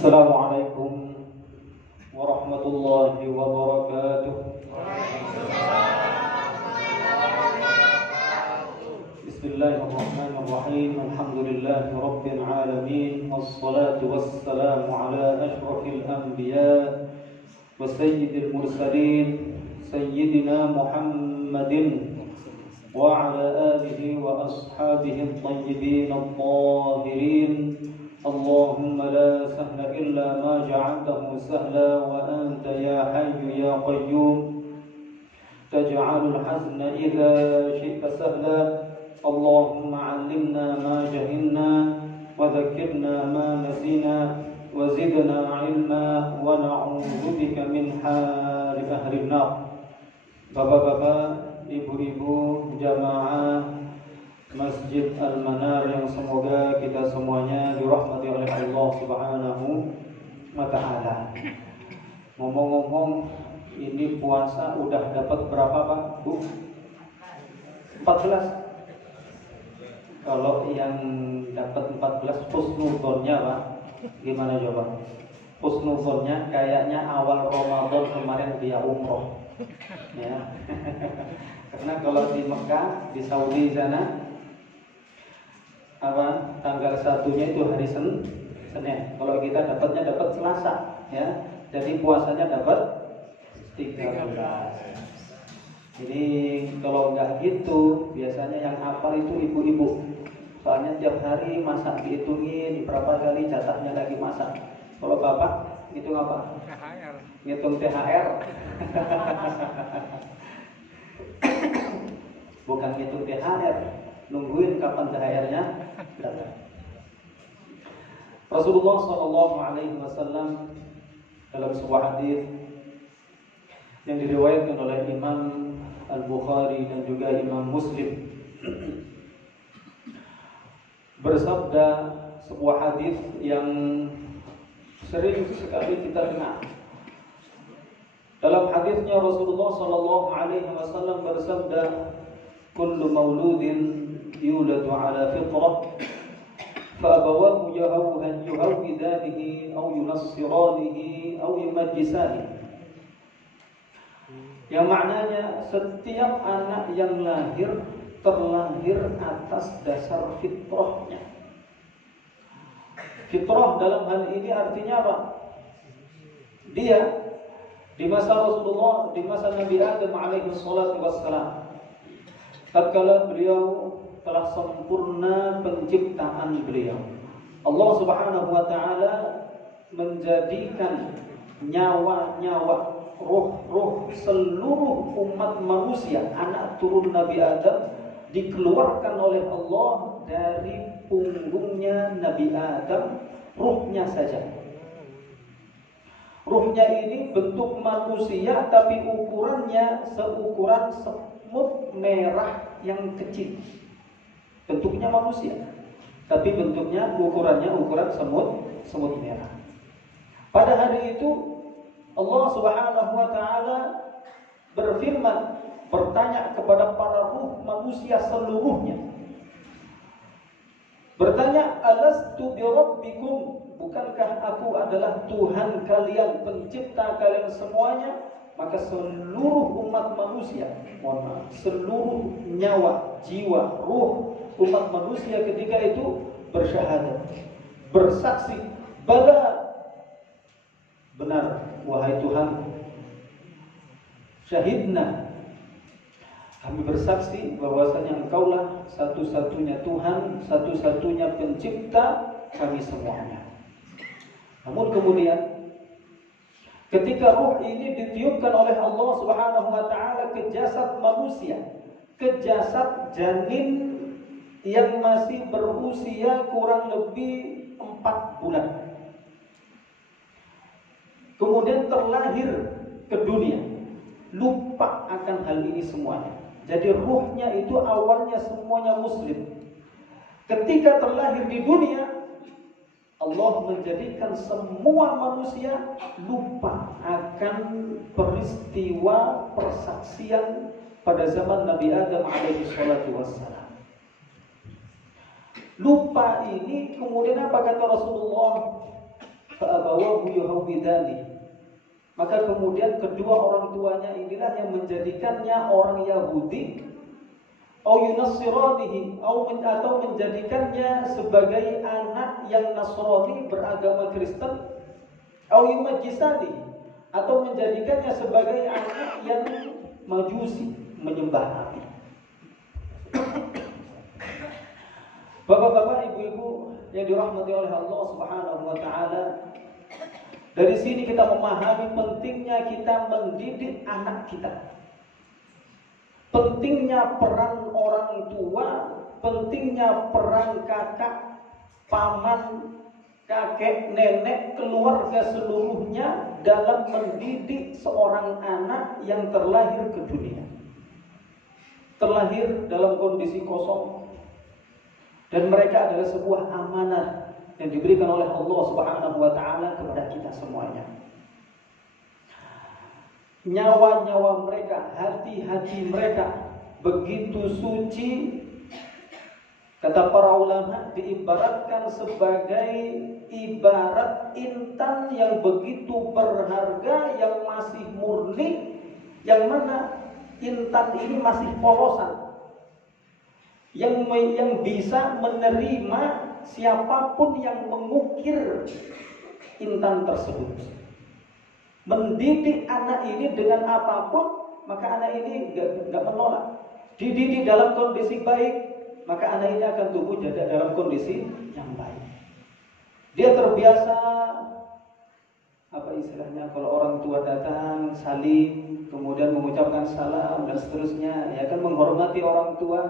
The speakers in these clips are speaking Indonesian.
Assalamualaikum warahmatullahi wabarakatuh. Bismillahirrahmanirrahim. Alhamdulillahi rabbil alamin. Wassalatu wassalamu ala ashrafil anbiya wa sayyidil mursalin sayyidina Muhammadin wa ala alihi wa ashabihi at-tayyibin at-tahirin. اللهم لا سهل إلا ما جعلته سهلا وأنت يا حي يا قيوم تجعل الحزن إذا شئت سهلا اللهم علمنا ما جهلنا وذكرنا ما نسينا وزدنا علما ونعوذ بك من حال أهل النار. Bapak-bapak, ibu-ibu, jamaah Masjid Al-Manar yang semoga kita semuanya dirahmati oleh Allah Subhanahu wa Ta'ala. Ngomong-ngomong, ini puasa udah dapat berapa Pak, Bu? 14. Kalau yang dapat 14 husnudonnya Pak, gimana coba? Husnudonnya kayaknya awal Ramadan kemarin dia umroh. Ya. Karena kalau di Mekah, di Saudi sana tanggal 1-nya itu hari Senin. Kalau kita dapat Selasa, ya. Jadi puasanya dapat 13. Jadi kalau nggak gitu, biasanya yang hafal itu ibu-ibu. Soalnya tiap hari masak dihitungin berapa kali jatahnya lagi masak. Kalau bapak hitung apa? THR. Ngitung THR. Bukan ngitung THR, nungguin kapan THR-nya datang. Rasulullah SAW dalam sebuah hadis yang diriwayatkan oleh Imam Al-Bukhari dan juga Imam Muslim bersabda, sebuah hadis yang sering sekali kita dengar. Dalam hadisnya Rasulullah SAW bersabda, kullu mauludin yuladu ala fitrah fa'abawahu yuhawwidanihi aw yunassiranihi aw yumajjisanihi. Yang maknanya setiap anak yang lahir terlahir atas dasar fitrahnya. Fitrah dalam hal ini artinya apa? Dia di masa Rasulullah, di masa Nabi Adam alaihi salatu wassalam, tatkala beliau telah sempurna penciptaan beliau, Allah Subhanahu wa Ta'ala menjadikan nyawa-nyawa, roh-roh seluruh umat manusia, anak turun Nabi Adam, dikeluarkan oleh Allah dari punggungnya Nabi Adam, ruhnya saja. Ruhnya ini bentuk manusia, tapi ukurannya seukuran semut merah yang kecil. Bentuknya manusia, tapi bentuknya ukuran semut merah. Pada hari itu Allah Subhanahu wa Ta'ala berfirman, bertanya kepada para ruh manusia seluruhnya. Bertanya, alastu bi rabbikum, bukankah aku adalah Tuhan kalian, pencipta kalian semuanya? Maka seluruh umat manusia, seluruh nyawa, jiwa, ruh umat manusia ketika itu bersyahadat, bersaksi, bala, benar wahai Tuhan, syahidna, kami bersaksi bahwasanya Engkaulah satu-satunya Tuhan, satu-satunya pencipta kami semuanya. Namun kemudian ketika ruh ini ditiupkan oleh Allah Subhanahu wa Ta'ala ke jasad manusia, ke jasad janin yang masih berusia kurang lebih 4 bulan, kemudian terlahir ke dunia, lupa akan hal ini semuanya. Jadi ruhnya itu awalnya semuanya muslim. Ketika terlahir di dunia, Allah menjadikan semua manusia lupa akan peristiwa persaksian pada zaman Nabi Adam alaihi salatu wassalam. Lupa ini kemudian apa kata Rasulullah? fa'abawahu yuhawwidani. Maka kemudian kedua orang tuanya inilah yang menjadikannya orang Yahudi, atau yunassiranihi, atau menjadikannya sebagai anak yang Nasrani beragama Kristen, atau yumajisani, atau menjadikannya sebagai anak yang Majusi, menyembah api. Bapak-bapak, ibu-ibu yang dirahmati oleh Allah Subhanahu wa taala, dari sini kita memahami pentingnya kita mendidik anak kita. Pentingnya peran orang tua, pentingnya peran kakak, paman, kakek, nenek, keluarga seluruhnya dalam mendidik seorang anak yang terlahir ke dunia. Terlahir dalam kondisi kosong. Dan mereka adalah sebuah amanah yang diberikan oleh Allah Subhanahu wa taala kepada kita semuanya. Nyawa-nyawa mereka, hati-hati mereka begitu suci. Kata para ulama, diibaratkan sebagai ibarat intan yang begitu berharga, yang masih murni, yang mana intan ini masih polosan, yang bisa menerima siapapun yang mengukir intan tersebut. Mendidik anak ini dengan apapun, maka anak ini nggak menolak. Dididik dalam kondisi baik, maka anak ini akan tumbuh dalam kondisi yang baik. Dia terbiasa, apa istilahnya, kalau orang tua datang salim, kemudian mengucapkan salam dan seterusnya, ya kan, menghormati orang tua.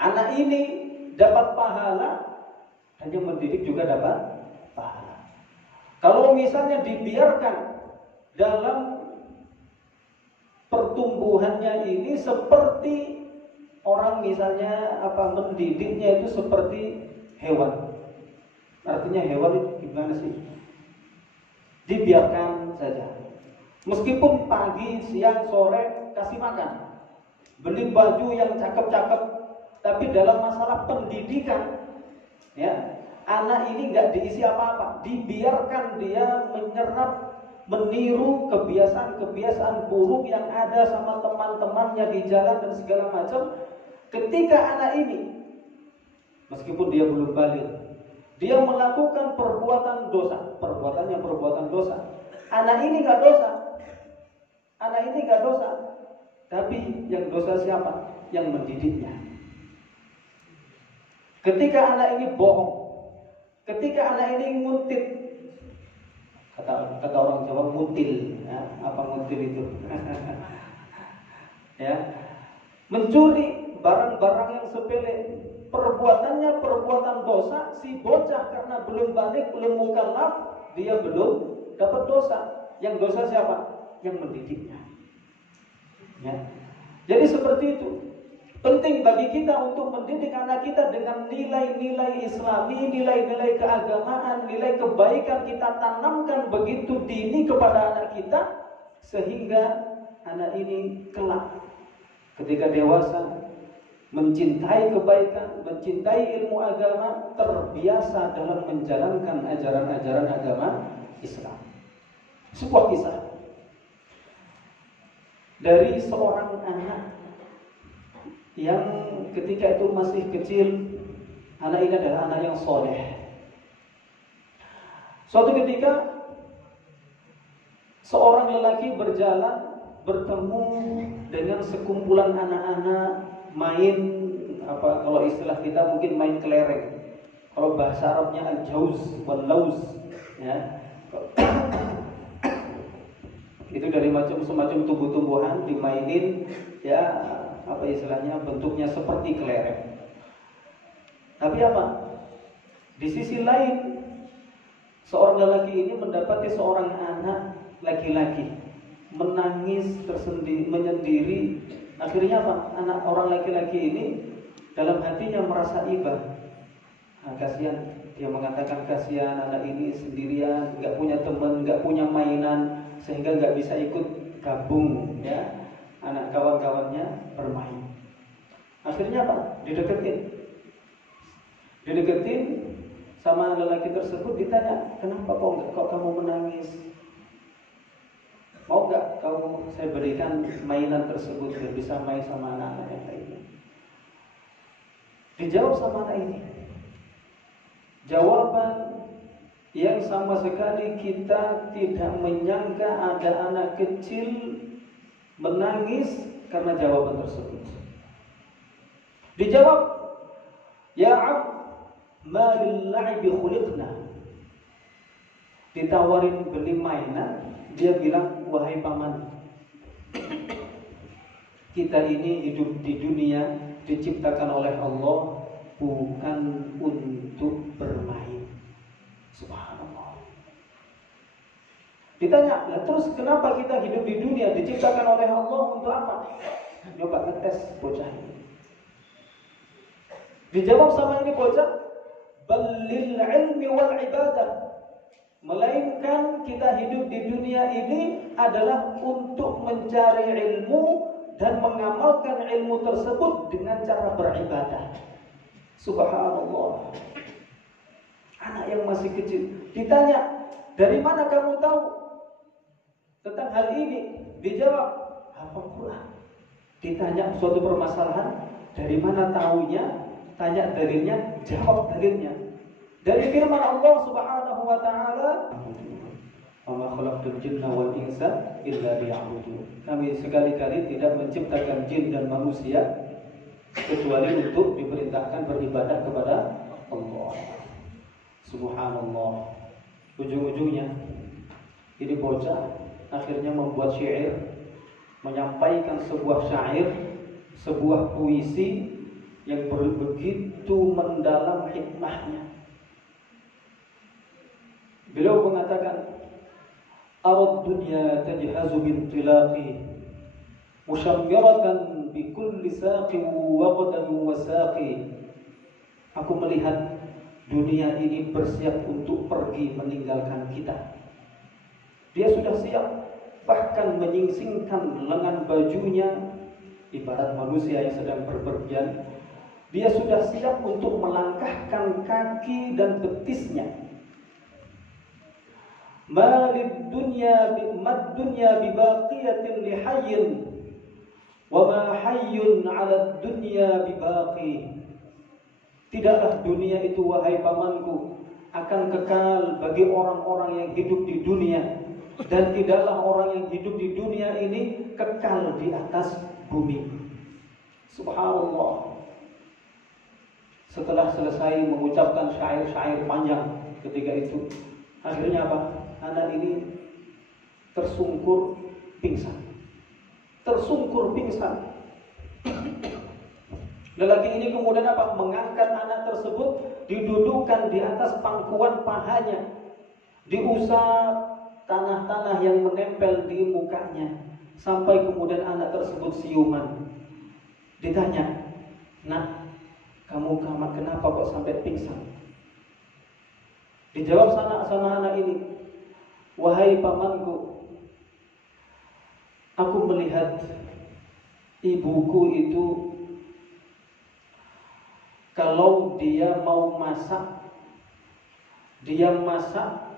Anak ini dapat pahala, hanya mendidik juga dapat pahala. Kalau misalnya dibiarkan dalam pertumbuhannya ini seperti orang misalnya mendidiknya itu seperti hewan. Artinya hewan itu gimana sih? Dibiarkan saja. Meskipun pagi, siang, sore kasih makan, beli baju yang cakep-cakep, tapi dalam masalah pendidikan, ya, anak ini nggak diisi apa-apa, dibiarkan dia menyerap, meniru kebiasaan-kebiasaan buruk yang ada sama teman-temannya di jalan dan segala macam. Ketika anak ini, meskipun dia belum balik, dia melakukan perbuatan dosa. Anak ini nggak dosa, tapi yang dosa siapa? Yang mendidiknya. Ketika anak ini bohong, ketika anak ini nguntit, kata orang Jawa ngutil, ya, apa ngutil itu? Ya, mencuri barang-barang yang sepele, perbuatannya perbuatan dosa. Si bocah karena belum balik, belum mukallaf, dia belum dapat dosa. Yang dosa siapa? Yang mendidiknya. Ya. Jadi seperti itu. Penting bagi kita untuk mendidik anak kita dengan nilai-nilai Islami, nilai-nilai keagamaan, nilai kebaikan kita tanamkan begitu dini kepada anak kita, sehingga anak ini kelak ketika dewasa mencintai kebaikan, mencintai ilmu agama, terbiasa dalam menjalankan ajaran-ajaran agama Islam. Sebuah kisah dari seorang anak yang ketika itu masih kecil. Anak ini adalah anak yang soleh. Suatu ketika seorang lelaki berjalan, bertemu dengan sekumpulan anak-anak main, kalau istilah kita mungkin main kelereng. Kalau bahasa Arabnya al-jauz wal-lauz, ya. Itu dari semacam tumbuh-tumbuhan dimainin, ya, apa istilahnya, bentuknya seperti kelereng. Tapi di sisi lain, seorang lelaki ini mendapati seorang anak laki-laki menangis menyendiri. Akhirnya anak orang laki-laki ini dalam hatinya merasa iba. Kasihan, dia mengatakan kasihan anak ini sendirian, nggak punya teman, nggak punya mainan, sehingga nggak bisa ikut gabung, ya, anak kawan-kawannya bermain. Akhirnya dideketin sama lelaki tersebut, ditanya, kenapa kok kamu menangis? Mau nggak kamu saya berikan mainan tersebut biar bisa main sama anak-anak yang lainnya? Dijawab sama anak ini jawaban yang sama sekali kita tidak menyangka ada anak kecil menangis karena jawaban tersebut. Dijawab, ya abd, ma lil la'ibi khuliqna. Ditawarin beli mainan, dia bilang, wahai paman, kita ini hidup di dunia diciptakan oleh Allah bukan untuk bermain. Subhanallah. Ditanya, nah terus kenapa kita hidup di dunia diciptakan oleh Allah untuk apa? Coba ngetes bocah ini. Dijawab sama ini bocah, balil ilmi wal ibadah. Melainkan kita hidup di dunia ini adalah untuk mencari ilmu dan mengamalkan ilmu tersebut dengan cara beribadah. Subhanallah. Anak yang masih kecil ditanya, dari mana kamu tahu tentang hal ini? Dijawab, hafal Quran. Ditanya suatu permasalahan, dari mana tahunya? Tanya dalilnya, jawab dalilnya. Dari firman Allah Subhanahu wa taala, "Wa ma khalaqtul jinna wal insa illa liya'budun." Kami sekali-kali tidak menciptakan jin dan manusia kecuali untuk diperintahkan beribadah kepada Allah. Subhanallah. Ujung-ujungnya ini bocah akhirnya membuat syair, menyampaikan sebuah syair, sebuah puisi yang begitu mendalam hikmahnya. Beliau mengatakan, arad dunya tajhazu bintilaqi mushammiratan bi kulli saqin wa qadam wa saqi. Aku melihat dunia ini bersiap untuk pergi meninggalkan kita. Dia sudah siap, bahkan menyingsingkan lengan bajunya, ibarat manusia yang sedang berpergian. Dia sudah siap untuk melangkahkan kaki dan betisnya. Malid dunya mad dunya bibaqiyatin li hayyin wa ma hayyun 'ala dunya bibaqi. Tidaklah dunia itu, wahai pamanku, akan kekal bagi orang-orang yang hidup di dunia, dan tidaklah orang yang hidup di dunia ini kekal di atas bumi. Subhanallah. Setelah selesai mengucapkan syair-syair panjang ketika itu, akhirnya apa? Anak ini tersungkur pingsan. Tersungkur pingsan. Lelaki ini kemudian apa? Mengangkat anak tersebut, didudukkan di atas pangkuan pahanya, diusap tanah-tanah yang menempel di mukanya, sampai kemudian anak tersebut siuman. Ditanya, nak, kamu kenapa kok sampai pingsan? Dijawab sama anak ini, wahai pamanku, aku melihat ibuku itu kalau dia mau masak, dia masak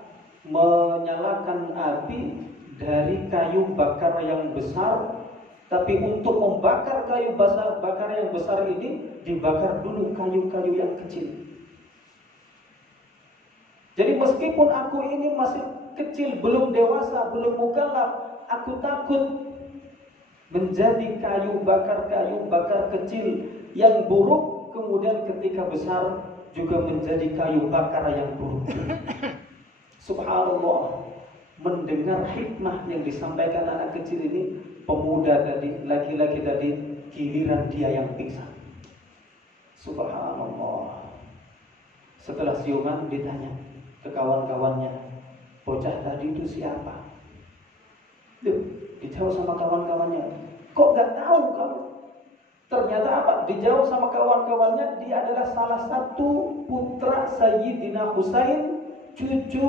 menyalakan api dari kayu bakar yang besar, tapi untuk membakar kayu bakar yang besar ini dibakar dulu kayu-kayu yang kecil. Jadi meskipun aku ini masih kecil, belum dewasa, belum mukallaf, aku takut menjadi kayu bakar kecil yang buruk, kemudian ketika besar juga menjadi kayu bakar yang buruk. Subhanallah. Mendengar hikmah yang disampaikan anak kecil ini, pemuda tadi, laki-laki tadi, giliran dia yang pingsan. Subhanallah. Setelah siuman ditanya ke kawan-kawannya, bocah tadi itu siapa? Dijawab sama kawan-kawannya, kok gak tahu kamu? Ternyata apa? Dijawab sama kawan-kawannya, dia adalah salah satu putra Sayyidina Husain, cucu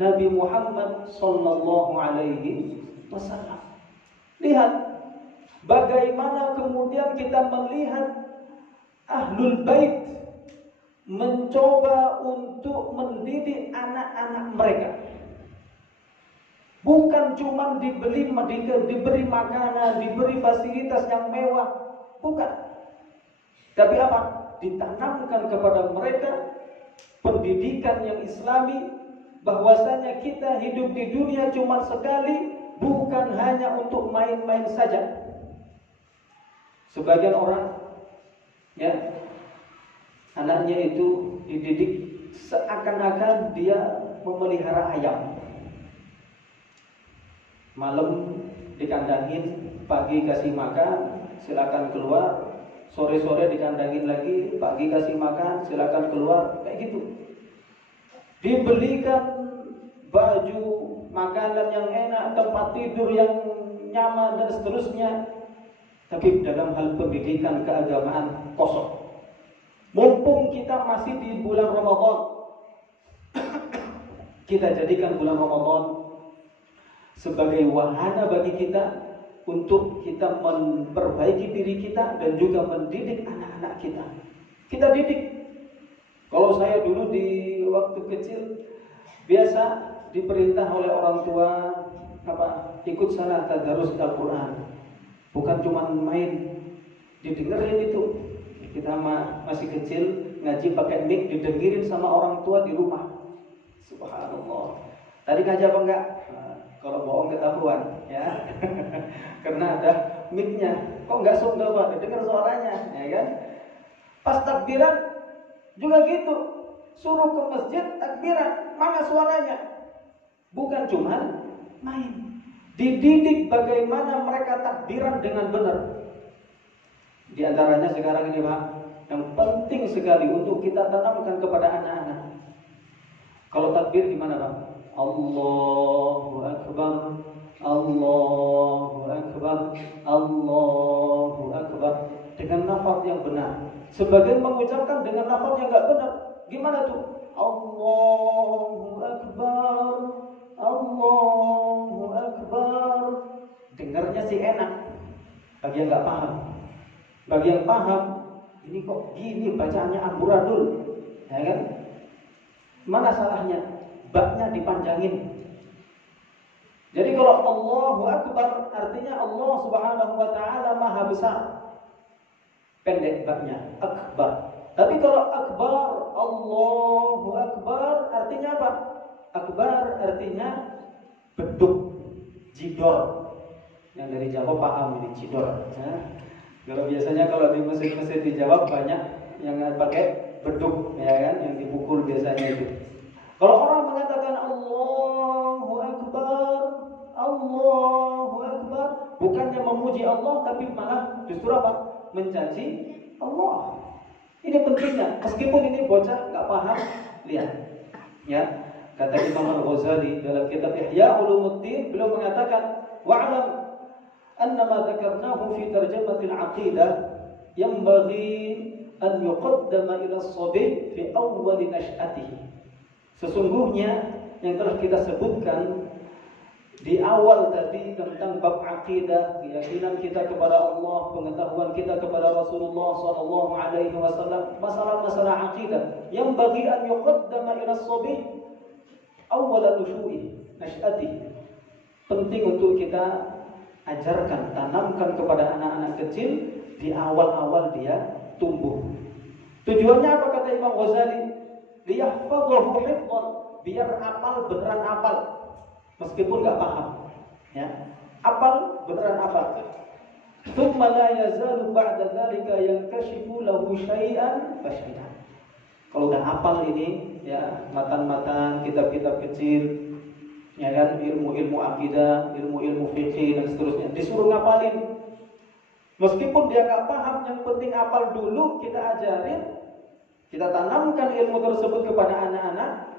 Nabi Muhammad sallallahu alaihi wasallam. Lihat bagaimana kemudian kita melihat Ahlul Bait, mencoba untuk mendidik anak-anak mereka. Bukan cuma diberi makanan, diberi fasilitas yang mewah, bukan. Tapi apa? Ditanamkan kepada mereka pendidikan yang Islami, bahwasanya kita hidup di dunia cuma sekali, bukan hanya untuk main-main saja. Sebagian orang, ya, anaknya itu dididik seakan-akan dia memelihara ayam. Malam dikandangin, pagi kasih makan, silakan keluar. Sore-sore dikandangin lagi, pagi kasih makan, silakan keluar, kayak gitu. Dibelikan baju, makanan yang enak, tempat tidur yang nyaman dan seterusnya. Tapi dalam hal pendidikan keagamaan kosong. Mumpung kita masih di bulan Ramadan, kita jadikan bulan Ramadan sebagai wahana bagi kita untuk kita memperbaiki diri kita dan juga mendidik anak-anak kita. Kita didik. Kalau saya dulu di waktu kecil biasa diperintah oleh orang tua ikut sana tadarus Al-Quran. Bukan cuma main, didengerin itu. Kita masih kecil ngaji pakai mic, didengerin sama orang tua di rumah. Subhanallah. Tadi ngaji apa enggak? Kalau bohong ketahuan, ya. Karena ada mic-nya. Kok enggak sungguh Pak? Dengar suaranya, ya kan? Pas takbiran juga gitu. Suruh ke masjid takbiran, mana suaranya? Bukan cuma main. Dididik bagaimana mereka takbiran dengan benar. Di antaranya sekarang ini Pak, yang penting sekali untuk kita tanamkan kepada anak-anak. Kalau takbir gimana Pak? Allahu Akbar, Allahu Akbar, Allahu Akbar, dengan lafaz yang benar. Sebagian mengucapkan dengan lafaz yang enggak benar. Gimana tuh? Allahu Akbar, Allahu Akbar. Dengarnya sih enak, bagi yang enggak paham. Bagi yang paham, ini kok gini bacaannya amburadul, ya kan? Mana salahnya? Baknya dipanjangin. Jadi kalau Allahu Akbar artinya Allah Subhanahu wa taala Maha Besar. Pendek baknya, akbar. Tapi kalau akbar, Allahu Akbar artinya apa? Akbar artinya beduk, jidor. Yang dari Jawa paham ini jidor. Ya. Kalau biasanya kalau di masjid-masjid di Jawa banyak yang pakai beduk, ya kan, yang dipukul biasanya itu. Kalau orang mengatakan Allahu Akbar, Allahu Akbar, bukannya memuji Allah tapi malah justru apa? Mencaci Allah. Ini pentingnya. Meskipun ini bocah nggak paham, lihat, ya. Kata Imam Al-Ghazali dalam kitab Ihya Ulumuddin, beliau mengatakan, wa'lam anna ma dzakarnahu fi tarjamatil aqidah yanbaghi an yuqaddama ila as-sabi fi awwal nash'atihi. Sesungguhnya yang telah kita sebutkan di awal tadi tentang bab akidah, keyakinan kita kepada Allah, pengetahuan kita kepada Rasulullah SAW, masalah-masalah akidah yang bagi an yuqaddama ila as-sabi awwal nash'ati. Penting untuk kita ajarkan, tanamkan kepada anak-anak kecil di awal-awal dia tumbuh. Tujuannya apa kata Imam Ghazali? Liyahfadhahu hifdhan, biar apal beneran apal. Meskipun enggak paham, ya. Apal beneran apal. Tsumma la yazalu ba'da dzalika yankashifu lahu syai'an fa syai'an. Kalau udah hafal ini, ya, matan-matan kitab-kitab kecil, ya kan, ilmu-ilmu akidah, ilmu-ilmu fikih dan seterusnya, disuruh ngapalin. Meskipun dia enggak paham, yang penting apal dulu, kita ajarin, kita tanamkan ilmu tersebut kepada anak-anak.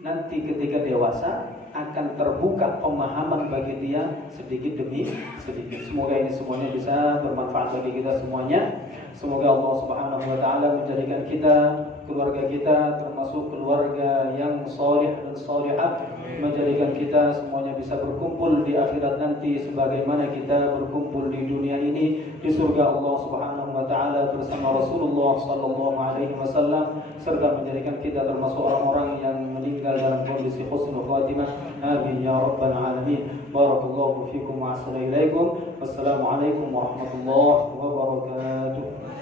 Nanti ketika dewasa akan terbuka pemahaman bagi dia sedikit demi sedikit. Semoga ini semuanya bisa bermanfaat bagi kita semuanya. Semoga Allah Subhanahu wa taala menjadikan kita, keluarga kita termasuk keluarga yang saleh dan salihah, menjadikan kita semuanya bisa berkumpul di akhirat nanti sebagaimana kita berkumpul di dunia ini di surga Allah Subhanahu wa taala syahadat bersama Rasulullah sallallahu alaihi wasallam serta menjadikan kita termasuk orang-orang yang meninggal dalam kondisi husnul khatimah. Amin ya rabbal alamin. Barakallahu fikum wa assalamu alaikum. Wassalamualaikum warahmatullahi wabarakatuh.